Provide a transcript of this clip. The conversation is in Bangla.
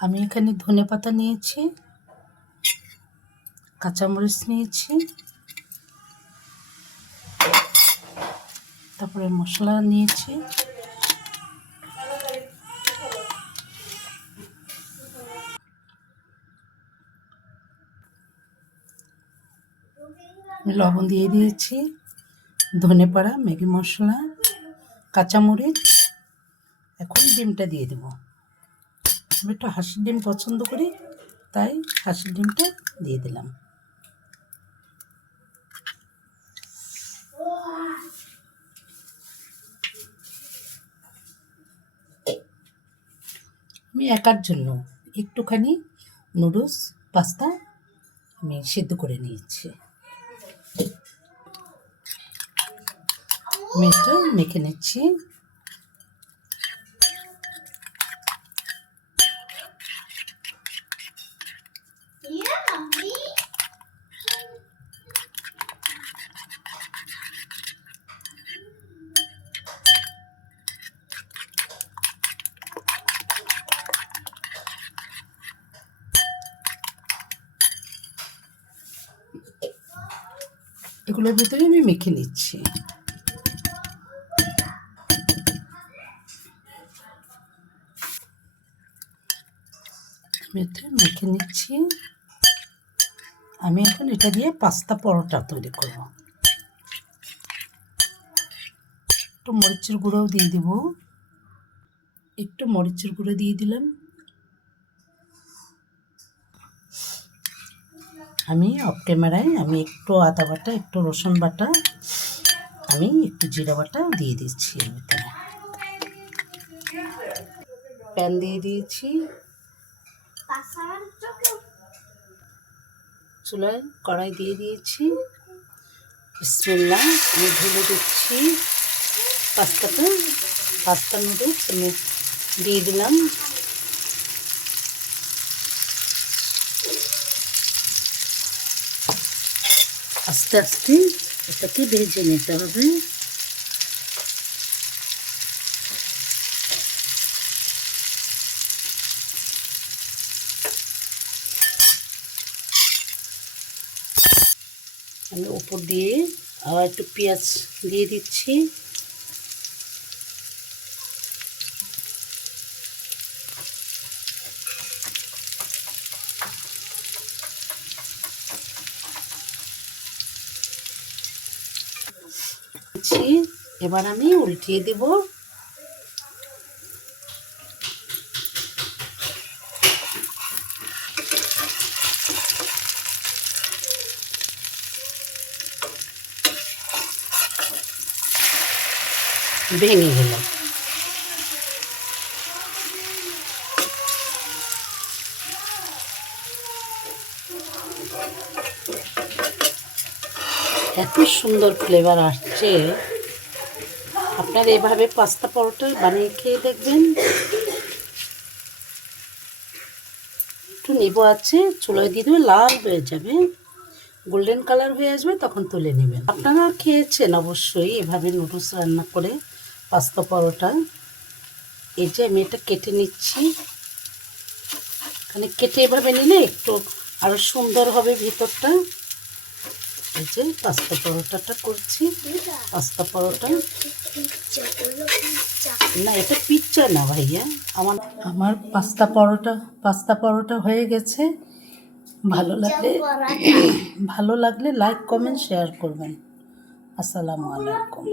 আমি এখানে ধনেপাতা নিয়েছি, কাঁচামরিচ নিয়েছি, তারপরে মশলা নিয়েছি, লবণ দিয়ে দিয়েছি, ধনেপাতা, ম্যাগি মশলা, কাঁচামরিচ। এখন ডিমটা দিয়ে দেব। আমি একটু হাঁসের ডিম পছন্দ করি, তাই হাঁসের ডিমটা দিয়ে দিলাম। আমি একার জন্য একটুখানি নুডলস পাস্তা আমি সিদ্ধ করে নিয়েছি। আমি এটা মেখে নিচ্ছি। এগুলোর ভিতরে আমি মেখে নিচ্ছি। আমি এটা মেখে নিচ্ছি। আমি এখন এটা দিয়ে পাস্তা পরোটা তৈরি করব। একটু মরিচের গুঁড়োও দিয়ে দেব, একটু মরিচের গুঁড়ো দিয়ে দিলাম। আমি অফ ক্যামেরায় আমি একটু আদা বাটা, একটু রসুন বাটা, আমি একটু জিরা বাটা দিয়ে দিচ্ছি। এর ভিতরে প্যান দিয়ে দিয়েছি, চুলায় কড়াই দিয়ে দিয়েছি। বিসমিল্লাহ, আমি ঢেলে দিচ্ছি পাস্তা নুডলস আমি দিয়ে দিলাম। আস্তে আস্তে এটাকে ভেজে নিতে হবে। আমি উপর দিয়ে আবার একটু পেঁয়াজ দিয়ে দিচ্ছি। এবার আমি উল্টিয়ে দেব। ভেঙে গেল। এত সুন্দর ফ্লেভার আসছে, আপনারা এভাবে পাস্তা পরোটা বানিয়ে খেয়ে দেখবেন। একটু নেবো আছে, চুলায় দিয়ে দেবে, লাল হয়ে যাবে, গোল্ডেন কালার হয়ে আসবে, তখন তুলে নেবেন। আপনারা খেয়েছেন অবশ্যই এভাবে নুডলস রান্না করে পাস্তা পরোটা। এই যে আমি এটা কেটে নিচ্ছি। এখানে কেটে এভাবে নিলে একটু আরও সুন্দর হবে ভিতরটা। এই যে পাস্তা পরোটাটা করছি। পাস্তা পরোটা না, এটা পিৎজা না ভাইয়া। আমার পাস্তা পরোটা হয়ে গেছে। ভালো লাগলে লাইক কমেন্ট শেয়ার করবেন। আসসালামু আলাইকুম।